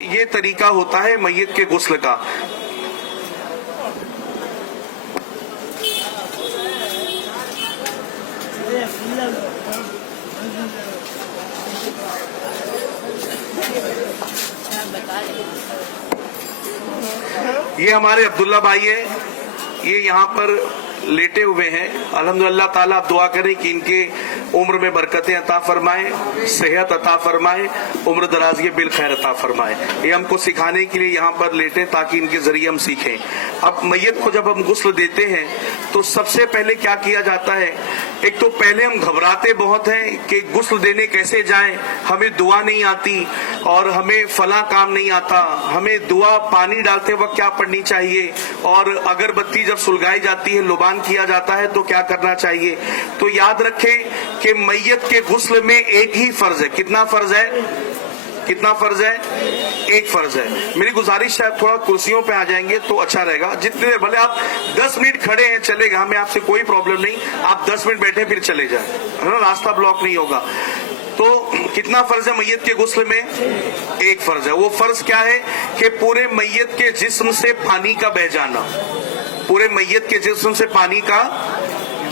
یہ طریقہ ہوتا ہے میت کے غسل کا۔ یہ ہمارے عبداللہ بھائی ہیں، یہ یہاں پر لیٹے ہوئے ہیں۔ الحمدللہ تعالیٰ آپ دعا کریں کہ ان کے عمر میں برکتیں عطا فرمائے، صحت عطا فرمائے، عمر درازی بالخیر عطا فرمائے۔ یہ ہم کو سکھانے کے لیے یہاں پر لیٹے تاکہ ان کے ذریعے ہم سیکھیں۔ اب میت کو جب ہم غسل دیتے ہیں تو سب سے پہلے کیا کیا جاتا ہے؟ ایک تو پہلے ہم گھبراتے بہت ہیں کہ غسل دینے کیسے جائیں، ہمیں دعا نہیں آتی اور ہمیں فلاں کام نہیں آتا، ہمیں دعا پانی ڈالتے وقت کیا پڑھنی چاہیے، اور اگر بتی جب سلگائی جاتی ہے لبان کیا جاتا ہے تو کیا کرنا چاہیے۔ تو یاد رکھیں کہ میت کے غسل میں ایک ہی فرض ہے۔ کتنا فرض ہے؟ کتنا فرض ہے؟ ایک فرض ہے۔ میری گزارش ہے تھوڑا کرسیوں پہ آ جائیں گے تو اچھا رہے گا۔ جتنے بھلے آپ 10 منٹ کھڑے ہیں چلے گا، ہمیں آپ سے کوئی پرابلم نہیں، آپ 10 منٹ بیٹھے پھر چلے جائیں، راستہ بلاک نہیں ہوگا۔ تو کتنا فرض ہے میت کے غسل میں؟ ایک فرض ہے۔ وہ فرض کیا ہے کہ پورے میت کے جسم سے پانی کا بہہ جانا، پورے میت کے جسم سے پانی کا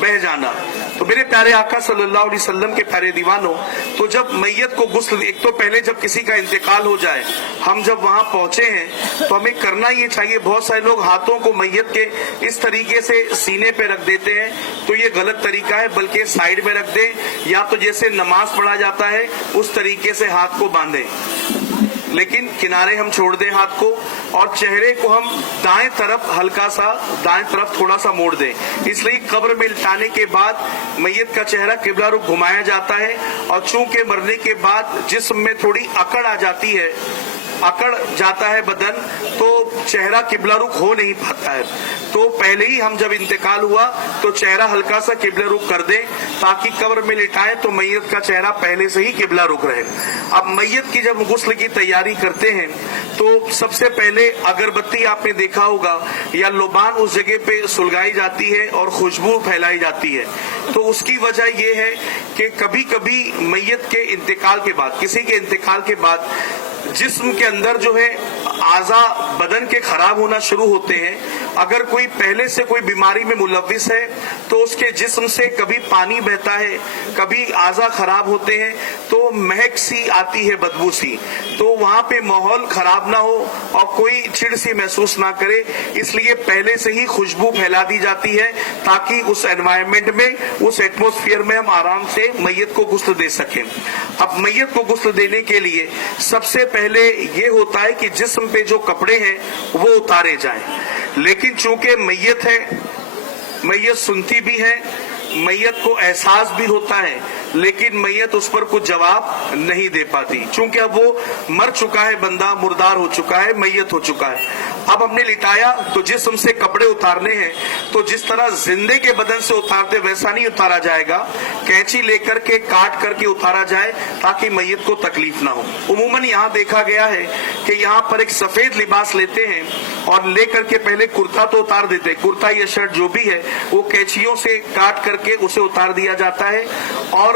بہہ جانا۔ تو میرے پیارے آقا صلی اللہ علیہ وسلم کے پیارے دیوانوں، تو جب میت کو غسل، ایک تو پہلے جب کسی کا انتقال ہو جائے، ہم جب وہاں پہنچے ہیں تو ہمیں کرنا یہ چاہیے، بہت سارے لوگ ہاتھوں کو میت کے اس طریقے سے سینے پہ رکھ دیتے ہیں، تو یہ غلط طریقہ ہے، بلکہ سائیڈ میں رکھ دیں، یا تو جیسے نماز پڑھا جاتا ہے اس طریقے سے ہاتھ کو باندھیں، لیکن کنارے ہم چھوڑ دیں ہاتھ کو، اور چہرے کو ہم دائیں طرف ہلکا سا، دائیں طرف تھوڑا سا موڑ دیں۔ اس لیے قبر میں لٹانے کے بعد میت کا چہرہ قبلہ رخ گھمایا جاتا ہے، اور چونکہ مرنے کے بعد جسم میں تھوڑی اکڑ آ جاتی ہے، اکڑ جاتا ہے بدن، تو چہرہ قبلہ رخ ہو نہیں پاتا ہے۔ تو پہلے ہی ہم جب انتقال ہوا تو چہرہ ہلکا سا قبلہ رخ کر دیں تاکہ قبر میں لٹائیں تو میت کا چہرہ پہلے سے ہی قبلہ رخ رہے۔ اب میت کی جب غسل کی تیاری کرتے ہیں تو سب سے پہلے اگربتی آپ نے دیکھا ہوگا یا لبان اس جگہ پہ سلگائی جاتی ہے اور خوشبو پھیلائی جاتی ہے۔ تو اس کی وجہ یہ ہے کہ کبھی کبھی میت کے انتقال کے بعد، کسی کے انتقال کے بعد جسم کے اندر جو ہے اعضاء بدن کے خراب ہونا شروع ہوتے ہیں۔ اگر کوئی پہلے سے کوئی بیماری میں ملوث ہے تو اس کے جسم سے کبھی پانی بہتا ہے، کبھی اعضاء خراب ہوتے ہیں، تو مہک سی آتی ہے، بدبو سی، تو وہاں پہ ماحول خراب نہ ہو اور کوئی چڑ سی محسوس نہ کرے، اس لیے پہلے سے ہی خوشبو پھیلا دی جاتی ہے تاکہ اس انوائرمنٹ میں، اس ایٹموسفیئر میں ہم آرام سے میت کو غسل دے سکیں۔ اب میت کو غسل دینے کے لیے سب سے پہلے یہ ہوتا ہے کہ جسم پہ جو کپڑے ہیں وہ اتارے جائیں، لیکن چونکہ میت ہے، میت سنتی بھی ہے، میت کو احساس بھی ہوتا ہے، لیکن میت اس پر کچھ جواب نہیں دے پاتی، چونکہ اب وہ مر چکا ہے، بندہ مردار ہو چکا ہے، میت ہو چکا ہے۔ اب ہم نے لٹایا تو جسم سے کپڑے اتارنے ہیں، تو جس طرح زندے کے بدن سے اتارتے ویسا نہیں اتارا جائے گا، کینچی لے کر کے کاٹ کر کے اتارا جائے تاکہ میت کو تکلیف نہ ہو۔ عموماً یہاں دیکھا گیا ہے کہ یہاں پر ایک سفید لباس لیتے ہیں اور لے کر کے پہلے کرتا تو اتار دیتے، کرتا یا شرٹ جو بھی ہے وہ کینچیوں سے کاٹ کر کے اسے اتار دیا جاتا ہے، اور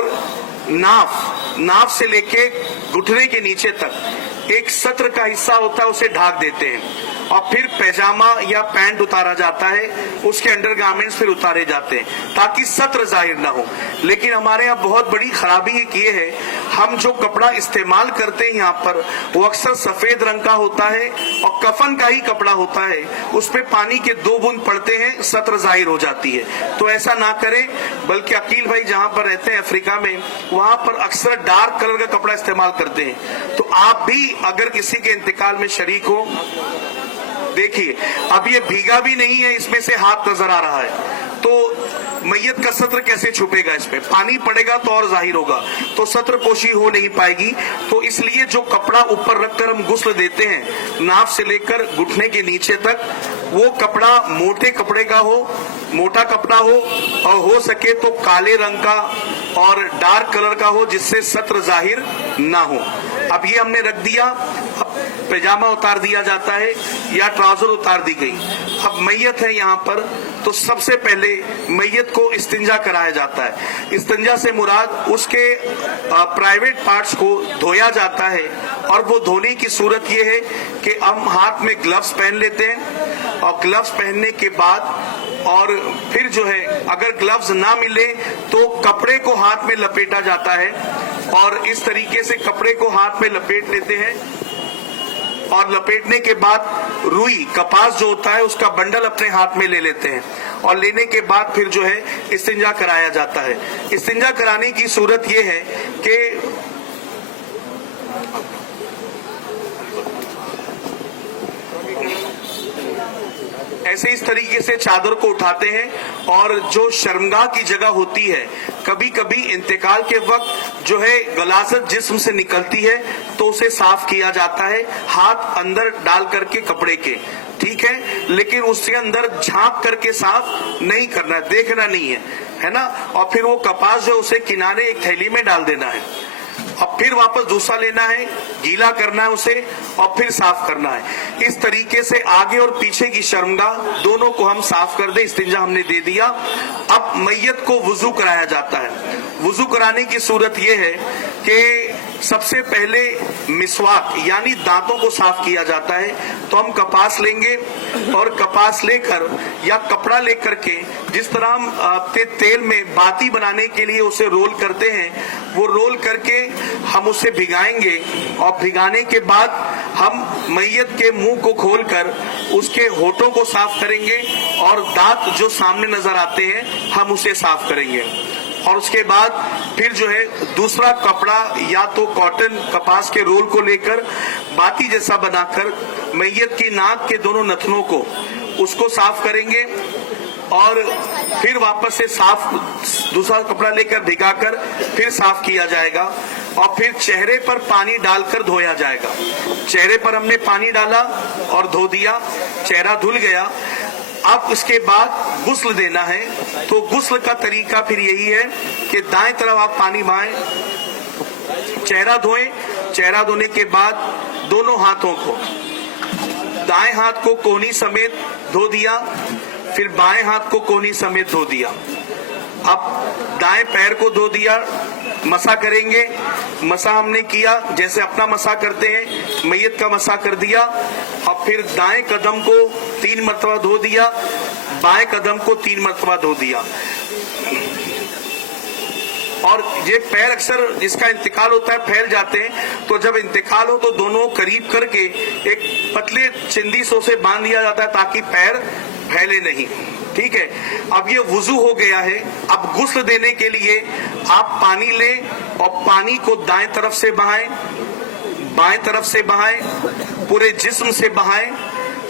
ناف سے لے کے گھٹنے کے نیچے تک ایک سطر کا حصہ ہوتا ہے اسے ڈھانک دیتے ہیں، اور پھر پیجامہ یا پینٹ اتارا جاتا ہے، اس کے انڈر گارمنٹس پھر اتارے جاتے ہیں تاکہ سطر ظاہر نہ ہو۔ لیکن ہمارے یہاں بہت بڑی خرابی یہ ہے، ہم جو کپڑا استعمال کرتے ہیں یہاں پر وہ اکثر سفید رنگ کا ہوتا ہے اور کفن کا ہی کپڑا ہوتا ہے، اس پہ پانی کے 2 بوند پڑتے ہیں، سطر ظاہر ہو جاتی ہے۔ تو ایسا نہ کریں، بلکہ عقیل بھائی جہاں پر رہتے ہیں افریقہ میں، وہاں پر اکثر ڈارک کلر کا کپڑا استعمال کرتے ہیں۔ تو آپ بھی اگر کسی کے انتقال میں شریک ہو، دیکھیے اب یہ بھیگا بھی نہیں ہے، اس میں سے ہاتھ نظر آ رہا ہے، تو میت کا سطر کیسے چھپے گا؟ اس پہ پانی پڑے گا تو اور ظاہر ہوگا، تو سطر پوشی ہو نہیں پائے گی۔ تو اس لیے جو کپڑا اوپر رکھ کر ہم غسل دیتے ہیں، ناف سے لے کر گھٹنے کے نیچے تک، وہ کپڑا موٹے کپڑے کا ہو، موٹا کپڑا ہو، اور ہو سکے تو کالے رنگ کا اور ڈارک کلر کا ہو جس سے سطر ظاہر نہ ہو۔ اب یہ ہم نے رکھ دیا، اب پیجامہ اتار دیا جاتا ہے یا ٹراؤزر اتار دی گئی۔ اب میت ہے یہاں پر، तो सबसे पहले मैयत को इस्तिंजा कराया जाता है। इस्तिंजा से मुराद उसके प्राइवेट पार्ट्स को धोया जाता है, और वो धोने की सूरत ये है कि हम हाथ में ग्लव्स पहन लेते हैं, और ग्लव्स पहनने के बाद और फिर जो है अगर ग्लव्स ना मिले तो कपड़े को हाथ में लपेटा जाता है, और इस तरीके से कपड़े को हाथ में लपेट लेते हैं, और लपेटने के बाद रुई कपास जो होता है उसका बंडल अपने हाथ में ले लेते हैं, और लेने के बाद फिर जो है इस्तिंजा कराया जाता है। इस्तिंजा कराने की सूरत ये है कि ऐसे इस तरीके से चादर को उठाते हैं, और जो शर्मगाह की जगह होती है, कभी कभी इंतकाल के वक्त जो है गलाजत जिस्म से निकलती है तो उसे साफ किया जाता है, हाथ अंदर डाल करके कपड़े के, ठीक है, लेकिन उसके अंदर झांक करके साफ नहीं करना, देखना नहीं है ना। और फिर वो कपास जो उसे किनारे एक थैली में डाल देना है, अब फिर वापस दूसरा लेना है, गीला करना है उसे, और फिर साफ करना है। इस तरीके से आगे और पीछे की शर्मगाह दोनों को हम साफ कर दे। इस्तिंजा हमने दे दिया। अब मैयत को वुजू कराया जाता है। वुजू कराने की सूरत यह है कि सबसे पहले मिसवाक यानी दांतों को साफ किया जाता है। तो हम कपास लेंगे, और कपास लेकर या कपड़ा लेकर के जिस तरह हम तेल में बाती बनाने के लिए उसे रोल करते हैं, वो रोल करके हम उसे भिगाएंगे, और भिगाने के बाद हम मैयत के मुंह को खोलकर उसके होठों को साफ करेंगे, और दांत जो सामने नजर आते हैं हम उसे साफ करेंगे। और उसके बाद फिर जो है दूसरा कपड़ा या तो कॉटन कपास के रोल को लेकर बाती जैसा बनाकर मैयत की नाक के दोनों नथनों को उसको साफ करेंगे, और फिर वापस से साफ दूसरा कपड़ा लेकर भिगाकर फिर साफ किया जाएगा, और फिर चेहरे पर पानी डालकर धोया जाएगा। चेहरे पर हमने पानी डाला और धो दिया, चेहरा धुल गया। अब इसके बाद गुस्ल देना है। तो गुस्ल का तरीका फिर यही है कि दाएं तरफ आप पानी बहाएं, चेहरा धोएं, चेहरा धोने के बाद दोनों हाथों को, दाएं हाथ को कोहनी समेत धो दिया, फिर बाएं हाथ को कोहनी समेत धो दिया। अब दाएं पैर को धो दिया, मसा करेंगे। मसा हमने किया जैसे अपना मसा करते हैं, मैयत का मसा कर दिया। अब फिर दाएं कदम को 3 मरतबा धो दिया, बाएं कदम को 3 मरतबा धो दिया। और ये पैर अक्सर जिसका इंतकाल होता है फैल जाते हैं, तो जब इंतकाल हो तो दोनों करीब करके एक पतले चिंदीसों से बांध दिया जाता है ताकि पैर फैले नहीं, ठीक है। अब ये वुजू हो गया है। अब गुस्ल देने के लिए आप पानी लें, और पानी को दाएं तरफ से बहाएं, बाएं तरफ से बहाएं, पूरे जिस्म से बहाएं।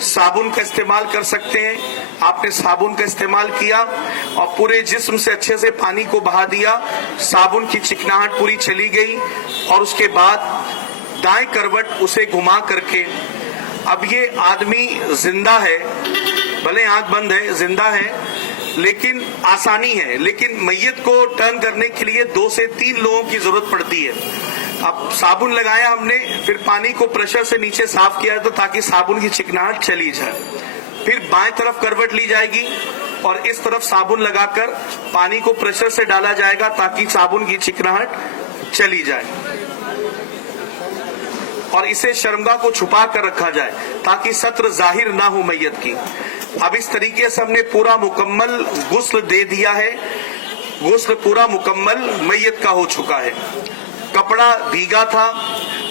साबुन का इस्तेमाल कर सकते हैं, आपने साबुन का इस्तेमाल किया और पूरे जिस्म से अच्छे से पानी को बहा दिया, साबुन की चिकनाहट पूरी चली गई। और उसके बाद दाएं करवट उसे घुमा करके, अब ये आदमी जिंदा है, भले आंख बंद है, जिंदा है, लेकिन आसानी है। लेकिन मैयत को टर्न करने के लिए 2 से 3 लोगों की जरूरत पड़ती है। अब साबुन लगाया हमने, फिर पानी को प्रेशर से नीचे साफ किया तो ताकि साबुन की चिकनाहट चली जाए। फिर बाएं तरफ करवट ली जाएगी और इस तरफ साबुन लगाकर पानी को प्रेशर से डाला जाएगा ताकि साबुन की चिकनाहट चली जाए। और इसे शर्मगाह को छुपा कर रखा जाए ताकि सत्र जाहिर ना हो मैयत की। अब इस तरीके से हमने पूरा मुकम्मल गुस्ल दे दिया है। गुस्ल पूरा मुकम्मल मैयत का हो चुका है। कपड़ा भीगा था,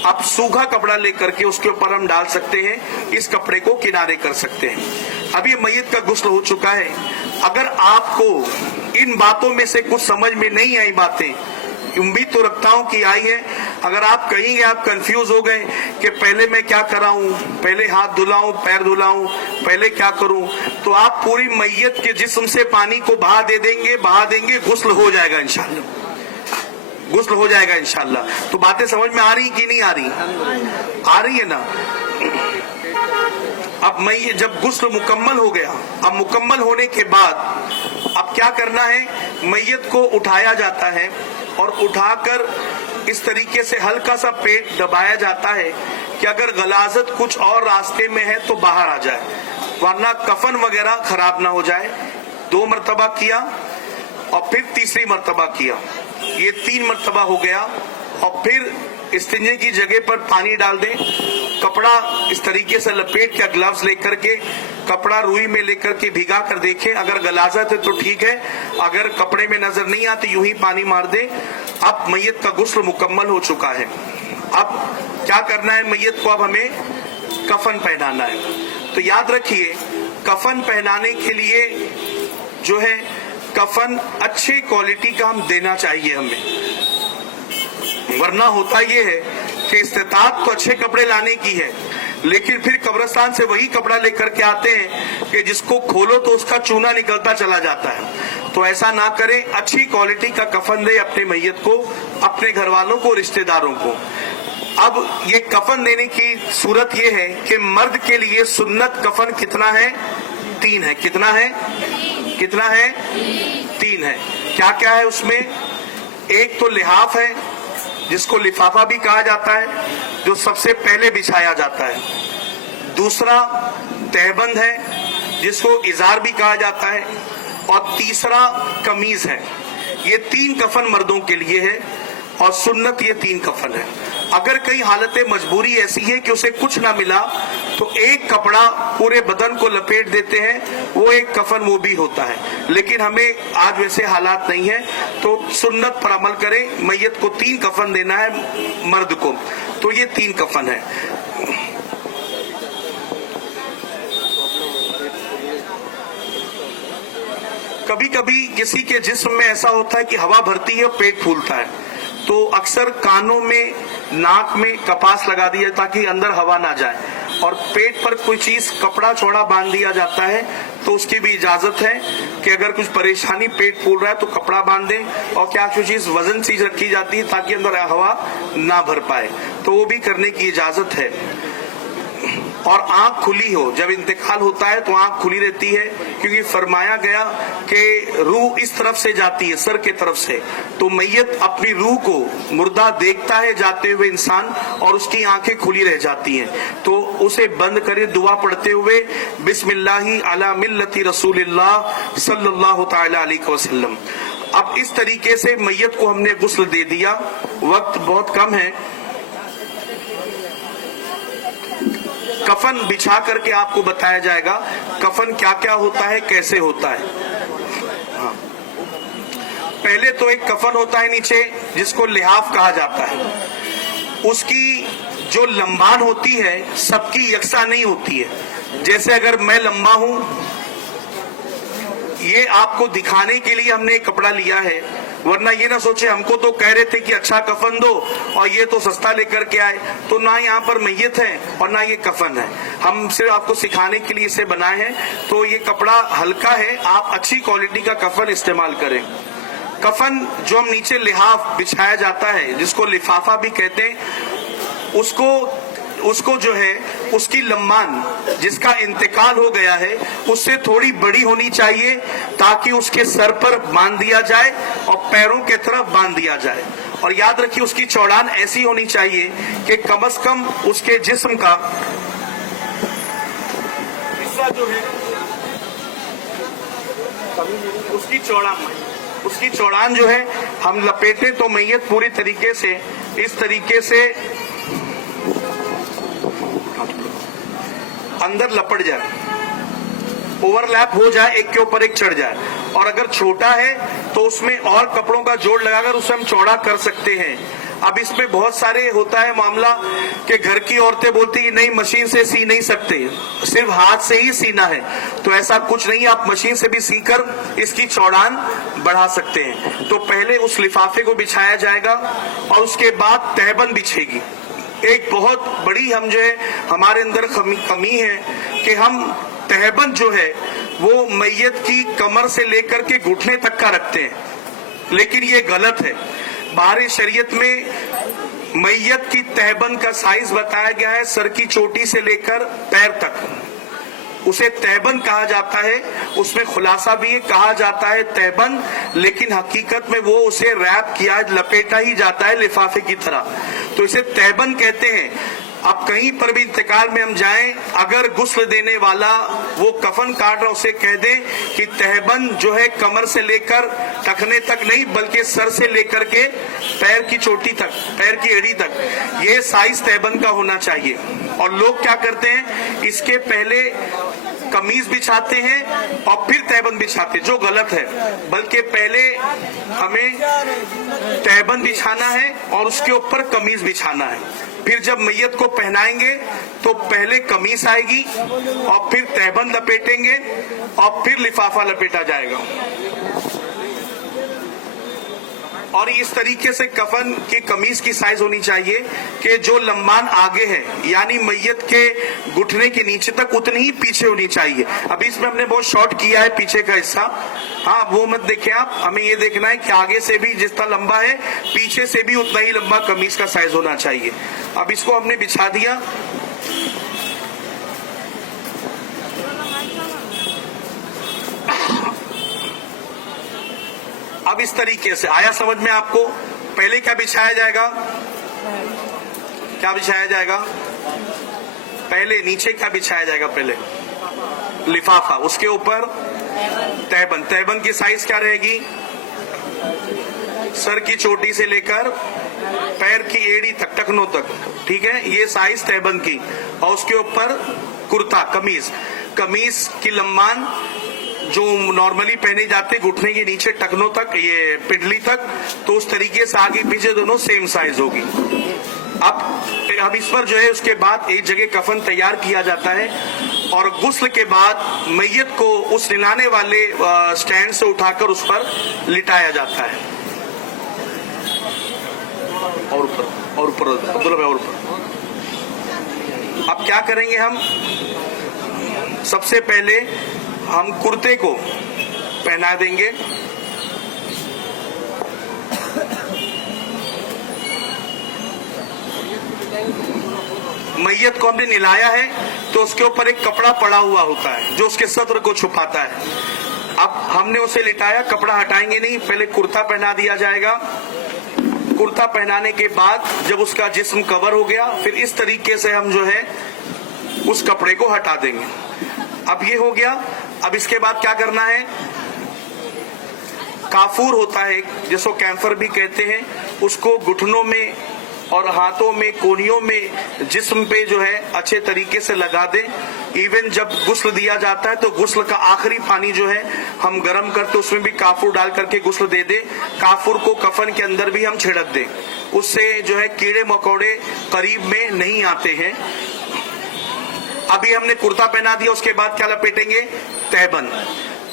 अब सूखा कपड़ा लेकर के उसके ऊपर हम डाल सकते हैं, इस कपड़े को किनारे कर सकते हैं। अब ये मैयत का गुस्ल हो चुका है। अगर आपको इन बातों में से कुछ समझ में नहीं आई बातें, उम्मीद तो रखता हूं कि आई है। अगर आप कहेंगे आप कंफ्यूज हो गए कि पहले मैं क्या कराऊं, पहले हाथ धुलाऊं, पैर धुलाऊं, पहले क्या करूं, तो आप पूरी मैयत के जिस्म से पानी को बहा देंगे, गुस्ल हो जाएगा इंशाल्लाह, गुस्ल हो जाएगा इंशाल्लाह। तो बातें समझ में आ रही कि नहीं आ रही? आ रही है ना। अब मैयत जब गुस्ल मुकम्मल हो गया, अब मुकम्मल होने के बाद अब क्या करना है, मैयत को उठाया जाता है और उठाकर इस तरीके से हल्का सा पेट दबाया जाता है कि अगर गलाजत कुछ और रास्ते में है तो बाहर आ जाए, वरना कफन वगैरह खराब ना हो जाए। 2 मरतबा किया और फिर तीसरी मरतबा किया, ये 3 मरतबा हो गया। और फिर इस्तिंजे की जगह पर पानी डाल दें, कपड़ा इस तरीके से लपेट के, ग्लव्स लेकर के, कपड़ा रुई में लेकर के भिगा कर देखें, अगर गलाजत है तो ठीक है, अगर कपड़े में नजर नहीं आती यूं ही पानी मार दे। अब मैयत का गुस्ल मुकम्मल हो चुका है। अब क्या करना है, मैयत को अब हमें कफन पहनाना है। तो याद रखिए, कफन पहनाने के लिए जो है कफन अच्छी क्वालिटी का हम देना चाहिए हमें, वरना होता ये है कि इस्तेताअत तो अच्छे कपड़े लाने की है, लेकिन फिर कब्रिस्तान से वही कपड़ा लेकर के आते हैं कि जिसको खोलो तो उसका चूना निकलता चला जाता है। तो ऐसा ना करें, अच्छी क्वालिटी का कफन दे अपने मैयत को, अपने घर वालों को, रिश्तेदारों को। अब ये कफन देने की सूरत ये है कि मर्द के लिए सुन्नत कफन कितना है, 3 है। कितना है, कितना है, 3 है। क्या क्या है उसमें, एक तो लिहाफ है जिसको लिफाफा भी कहा जाता है, जो सबसे पहले बिछाया जाता है। दूसरा तहबंद है जिसको इजार भी कहा जाता है, और तीसरा कमीज है। ये 3 कफन मर्दों के लिए है और सुन्नत ये 3 कफन है। अगर कई हालतें मजबूरी ऐसी है कि उसे कुछ ना मिला तो एक कपड़ा पूरे बदन को लपेट देते हैं, वो एक कफन वो भी होता है। लेकिन हमें आज वैसे हालात नहीं है, तो सुन्नत पर अमल करें। मैयत को 3 कफन देना है मर्द को, तो ये 3 कफन है। कभी कभी किसी के जिस्म में ऐसा होता है कि हवा भरती है और पेट फूलता है, तो अक्सर कानों में, नाक में कपास लगा दिया ताकि अंदर हवा ना जाए, और पेट पर कोई चीज कपड़ा चौड़ा बांध दिया जाता है। तो उसकी भी इजाजत है कि अगर कुछ परेशानी, पेट फूल रहा है तो कपड़ा बांध दें, और क्या कुछ चीज वजन चीज रखी जाती है ताकि अंदर हवा ना भर पाए, तो वो भी करने की इजाजत है। और आंख खुली हो, जब इंतकाल होता है तो आंख खुली रहती है, क्योंकि फरमाया गया कि रूह इस तरफ से जाती है, सर के तरफ से। तो मैयत अपनी रूह को, मुर्दा देखता है जाते हुए इंसान, और उसकी आंखें खुली रह जाती हैं। तो उसे बंद करे दुआ पढ़ते हुए, बिस्मिल्लाहि अला मिल्लति रसूलिल्लाह सल्लल्लाहु तआला अलैहि वसल्लम। अब इस तरीके से मैयत को हमने गुस्ल दे दिया। वक्त बहुत कम है, कफन बिछा करके आपको बताया जाएगा कफन क्या क्या होता है, कैसे होता है। हाँ। पहले तो एक कफन होता है नीचे जिसको लिहाफ कहा जाता है। उसकी जो लंबान होती है सबकी यकसा नहीं होती है। जैसे अगर मैं लंबा हूं, ये आपको दिखाने के लिए हमने एक कपड़ा लिया है, वरना ये ना सोचे हमको तो कह रहे थे कि अच्छा कफन दो और ये तो सस्ता लेकर के आए। तो ना यहाँ पर मैयत है और ना ये कफन है, हम सिर्फ आपको सिखाने के लिए इसे बनाए हैं। तो ये कपड़ा हल्का है, आप अच्छी क्वालिटी का कफन इस्तेमाल करें। कफन जो हम नीचे लिहाफ बिछाया जाता है, जिसको लिफाफा भी कहते हैं, उसको जो है उसकी लम्बान, जिसका इंतकाल हो गया है, उससे थोड़ी बड़ी होनी चाहिए ताकि उसके सर पर बांध दिया जाए और पैरों के तरफ बांध दिया जाए। और याद रखिए उसकी चौड़ान ऐसी होनी चाहिए कि कम से कम उसके जिस्म का हिस्सा जो है, उसकी चौड़ान जो है हम लपेटे तो मैयत पूरी तरीके से इस तरीके से अंदर लपट जाए, ओवरलैप हो जाए, एक के ऊपर एक चढ़ जाए। और अगर छोटा है तो उसमें और कपड़ों का जोड़ लगाकर उसे हम चौड़ा कर सकते हैं। अब इसमें बहुत सारे होता है मामला कि घर की औरतें बोलती है नहीं मशीन से सी नहीं सकते, सिर्फ हाथ से ही सीना है। तो ऐसा कुछ नहीं, आप मशीन से भी सीकर इसकी चौड़ान बढ़ा सकते हैं। तो पहले उस लिफाफे को बिछाया जाएगा और उसके बाद तहबंद बिछेगी। एक बहुत बड़ी हम जो है हमारे अंदर कमी है कि हम तहबंद जो है वो मैयत की कमर से लेकर के घुटने तक का रखते हैं, लेकिन ये गलत है। बाहरी शरीयत में मैयत की तहबंद का साइज बताया गया है सर की चोटी से लेकर पैर तक, उसे तहबंद कहा जाता है। उसमें खुलासा भी कहा जाता है तहबंद, लेकिन हकीकत में वो उसे रैप किया, लपेटा ही जाता है लिफाफे की तरह, तो इसे तहबंद कहते हैं। अब कहीं पर भी इंतकाल में हम जाएं, अगर गुस्ल देने वाला वो कफन काट रहा उसे कह दे कि तहबंद जो है कमर से लेकर टखने तक नहीं बल्कि सर से लेकर के पैर की चोटी तक, पैर की एड़ी तक, ये साइज तहबंद का होना चाहिए। और लोग क्या करते हैं, इसके पहले कमीज बिछाते हैं और फिर तहबंद बिछाते हैं, जो गलत है। बल्कि पहले हमें तहबंद बिछाना है और उसके ऊपर कमीज बिछाना है। फिर जब मैयत को पहनाएंगे तो पहले कमीज आएगी और फिर तहबंद लपेटेंगे और फिर लिफाफा लपेटा जाएगा। और इस तरीके से कफन की कमीज की साइज होनी चाहिए कि जो लंबान आगे है, यानी मैयत के घुटने के नीचे तक, उतनी ही पीछे होनी चाहिए। अभी इसमें हमने बहुत शॉर्ट किया है पीछे का हिस्सा, हाँ वो मत देखें आप। हमें ये देखना है कि आगे से भी जितना लंबा है पीछे से भी उतना ही लंबा कमीज का साइज होना चाहिए। अब इसको हमने बिछा दिया। अब इस तरीके से आया समझ में आपको। पहले क्या बिछाया जाएगा, क्या बिछाया जाएगा पहले, नीचे क्या बिछाया जाएगा पहले, लिफाफा, उसके ऊपर तहबंद। तहबंद की साइज क्या रहेगी, सर की चोटी से लेकर पैर की एड़ी तक, टखनों तक, ठीक है, ये साइज तहबंद की। और उसके ऊपर कुर्ता, कमीज, कमीज की लंबान जो नॉर्मली पहने जाते घुटने के नीचे टखनों तक, ये पिंडली तक, तो उस तरीके से आगे पीछे दोनों सेम साइज होगी। अब इस पर जो है उसके बाद एक जगह कफन तैयार किया जाता है और गुस्ल के बाद मैयत को उस निलाने वाले स्टैंड से उठाकर उस पर लिटाया जाता है। और ऊपर अब्दुल्ला भाई, और ऊपर। अब क्या करेंगे हम, सबसे पहले हम कुर्ते को पहना देंगे। मैयत को हमने निलाया है तो उसके ऊपर एक कपड़ा पड़ा हुआ होता है जो उसके सत्र को छुपाता है। अब हमने उसे लिटाया, कपड़ा हटाएंगे नहीं, पहले कुर्ता पहना दिया जाएगा। कुर्ता पहनाने के बाद जब उसका जिस्म कवर हो गया, फिर इस तरीके से हम जो है उस कपड़े को हटा देंगे। अब ये हो गया। अब इसके बाद क्या करना है, काफूर होता है जिसको कैंफर भी कहते हैं, उसको घुटनों में और हाथों में, कोहनियों में, जिस्म पे जो है अच्छे तरीके से लगा दें। इवन जब गुस्ल दिया जाता है तो गुस्ल का आखिरी पानी जो है हम गर्म करते उसमें भी काफूर डाल करके गुस्ल दे दें। काफूर को कफन के अंदर भी हम छिड़क दें, उससे जो है कीड़े मकोड़े करीब में नहीं आते हैं। अभी हमने कुर्ता पहना दिया, उसके बाद क्या लपेटेंगे, तहबंद।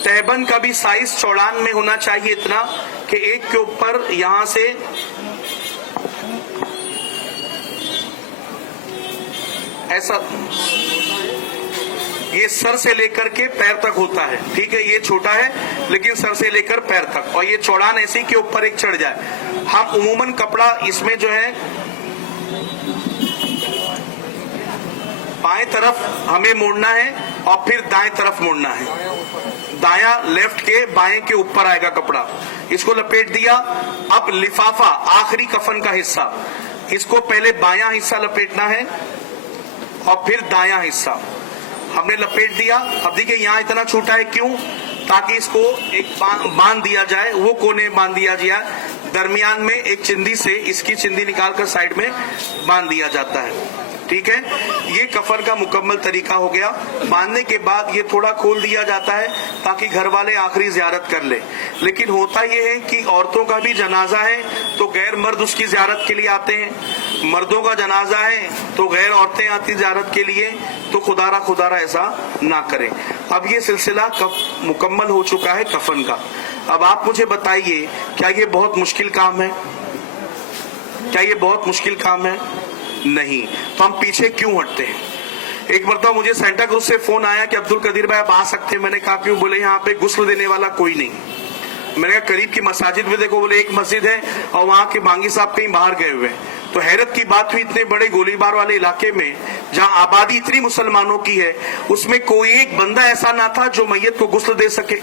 तहबंद का भी साइज चौड़ान में होना चाहिए इतना कि एक के ऊपर यहां से ऐसा, ये सर से लेकर के पैर तक होता है, ठीक है, ये छोटा है लेकिन सर से लेकर पैर तक, और ये चौड़ान ऐसी के ऊपर एक चढ़ जाए। हम उमूमन कपड़ा इसमें जो है बाएं तरफ हमें मोड़ना है और फिर दाएं तरफ मोड़ना है। दाया लेफ्ट के बाएं के ऊपर आएगा कपड़ा, इसको लपेट दिया। अब लिफाफा, आखिरी कफन का हिस्सा, इसको पहले बायां हिस्सा लपेटना है और फिर दायां हिस्सा हमने लपेट दिया। अब देखिए यहाँ इतना छोटा है, क्यों, ताकि इसको एक बांध दिया जाए, वो कोने बांध दिया जाए, दरमियान में एक चिंदी से इसकी चिंदी निकालकर साइड में बांध दिया जाता है, ठीक है। ये कफन का मुकम्मल तरीका हो गया। बांधने के बाद ये थोड़ा खोल दिया जाता है ताकि घर वाले आखिरी जियारत कर ले। लेकिन होता ये है कि औरतों का भी जनाजा है तो गैर मर्द उसकी जियारत के लिए आते हैं, मर्दों का जनाजा है तो गैर औरतें आती जियारत के लिए, तो खुदारा ऐसा ना करें। अब ये सिलसिला मुकम्मल हो चुका है कफन का। अब आप मुझे बताइए, क्या ये बहुत मुश्किल काम है, क्या ये बहुत मुश्किल काम है? नहीं। तो हम पीछे क्यों हटते हैं? एक मरतबा मुझे सेंटा क्रूज से फोन आया कि अब्दुल कदीर भाई आप आ सकते हैं। मैंने कहा क्यों? बोले यहाँ पे गुस्ल देने वाला कोई नहीं। मैंने कहा करीब की मसाजिद में देखो, बोले एक मस्जिद है और वहाँ के बांगी साहब कहीं बाहर गए हुए हैं। तो हैरत की बात हुई, इतने बड़े गोलीबार वाले इलाके में जहाँ आबादी इतनी मुसलमानों की है, उसमें कोई एक बंदा ऐसा ना था जो मैयत को गुस्ल दे सके।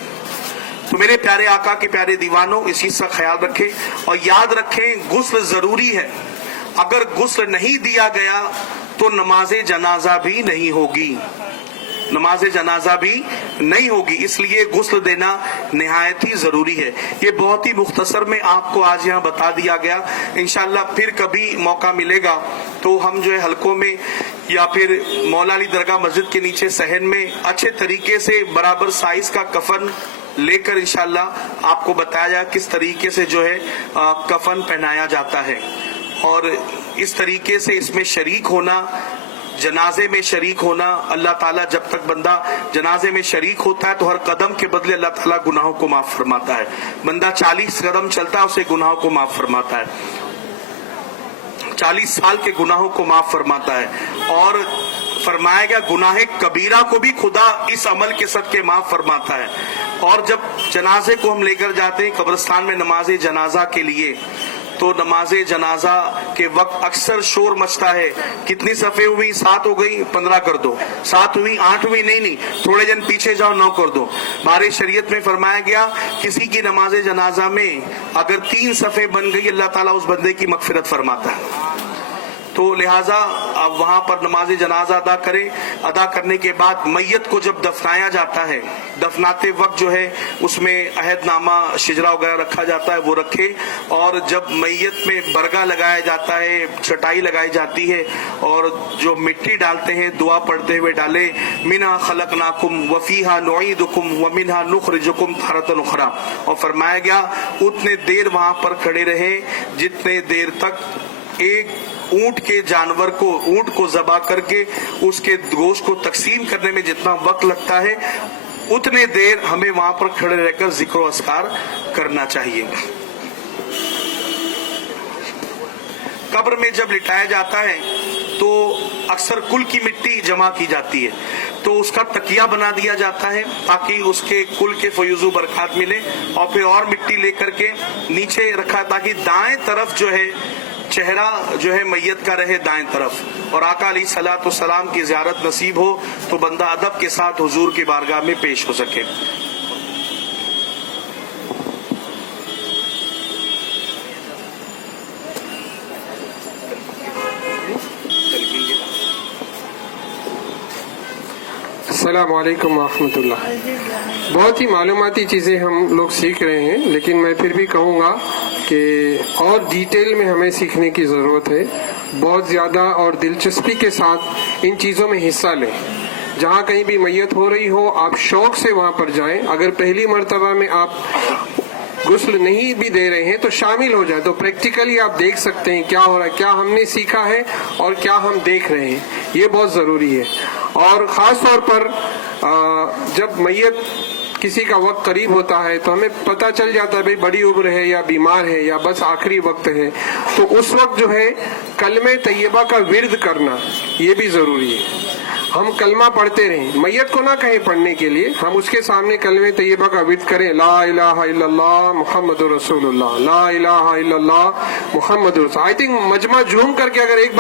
तो मेरे प्यारे आका के प्यारे दीवानों, इस चीज का ख्याल रखें और याद रखें गुस्ल जरूरी है। अगर गुस्ल नहीं दिया गया तो नमाज जनाजा भी नहीं होगी, नमाज जनाजा भी नहीं होगी। इसलिए गुस्ल देना निहायत ही जरूरी है। ये बहुत ही मुख्तसर में आपको आज यहाँ बता दिया गया। इंशाल्लाह फिर कभी मौका मिलेगा तो हम जो है हलकों में या फिर मौला अली दरगाह मस्जिद के नीचे सहन में अच्छे तरीके से बराबर साइज का कफन लेकर इंशाल्लाह आपको बताया जाए किस तरीके से जो है कफन पहनाया जाता है। और इस तरीके से इसमें शरीक होना, जनाजे में शरीक होना, अल्लाह ताला जब तक बंदा जनाजे में शरीक होता है तो हर कदम के बदले अल्लाह ताला गुनाहों को माफ फरमाता है। बंदा 40 कदम चलता है उसे गुनाहों को माफ फरमाता है, 40 साल के गुनाहों को माफ फरमाता है। और फरमाया गया गुनाह कबीरा को भी खुदा इस अमल के सदके माफ फरमाता है। और जब जनाजे को हम लेकर जाते हैं कब्रिस्तान में नमाज जनाजा के लिए, तो नमाज जनाजा के वक्त अक्सर शोर मचता है, कितनी सफ़े हुई, 7 हो गई, 15 कर दो, 7 हुई, 8 हुई, नहीं, थोड़े जन पीछे जाओ, 9 कर दो। हमारे शरीयत में फरमाया गया किसी की नमाज जनाजा में अगर 3 सफ़े बन गई अल्लाह ताला उस बंदे की मगफिरत फरमाता है। तो लिहाजा अब वहां पर नमाज जनाजा अदा करें। अदा करने के बाद मैयत को जब दफनाया जाता है, दफनाते वक्त जो है उसमें अहदनामा शिजरा वगैरह रखा जाता है, वो रखे। और जब मैयत में बरगा लगाया जाता है, चटाई लगाई जाती है और जो मिट्टी डालते हैं दुआ पढ़ते हुए डाले, मिन्हा खलकनाकुम वफीहा नुईदुकुम व मिन्हा नुखरिजुकुम तारतन उखरा। और फरमाया गया उतने देर वहां पर खड़े रहे जितने देर तक एक ऊंट के जानवर को, ऊंट को ज़बा करके उसके गोश्त को तकसीम करने में जितना वक्त लगता है उतने देर हमें वहां पर खड़े रहकर जिक्र और अस्कार करना चाहिए। कब्र में जब लिटाया जाता है तो अक्सर कुल की मिट्टी जमा की जाती है, तो उसका तकिया बना दिया जाता है ताकि उसके कुल के फयूजु बरकत मिले। और फिर और मिट्टी लेकर के नीचे रखा ताकि दाएं तरफ जो है चेहरा जो है मैयत का रहे दाएं तरफ, और आका अलैहिस्सलातु वस्सलाम की ज़ियारत नसीब हो तो बंदा अदब के साथ हुजूर की बारगाह में पेश हो सके। अस्सलामु अलैकुम रहमतुल्लाह। बहुत ही मालूमाती चीज़ें हम लोग सीख रहे हैं, लेकिन मैं फिर भी कहूँगा कि और डिटेल में हमें सीखने की ज़रूरत है। बहुत ज़्यादा और दिलचस्पी के साथ इन चीज़ों में हिस्सा लें। जहाँ कहीं भी मैयत हो रही हो आप शौक से वहाँ पर जाएं। अगर पहली मर्तबा में आप गुस्ल नहीं भी दे रहे हैं तो शामिल हो जाए, तो प्रैक्टिकली आप देख सकते हैं क्या हो रहा है, क्या हमने सीखा है और क्या हम देख रहे हैं। ये बहुत ज़रूरी है। और ख़ास तौर पर जब मैयत किसी का वक्त करीब होता है तो हमें पता चल जाता है भाई बड़ी उम्र है या बीमार है या बस आखिरी वक्त है, तो उस वक्त जो है कलमे तैयबा का विर्द करना ये भी ज़रूरी है। हम कलमा पढ़ते रहें, मैयत को ना कहें पढ़ने के लिए, हम उसके सामने कलमे तैयबा का विर्द करें, ला इलाहा इल्लल्लाह मुहम्मदुर रसूलुल्लाह, ला इलाहा इल्लल्लाह मुहम्मदुर रसूलुल्लाह। आई थिंक मजमा झूम करके अगर एक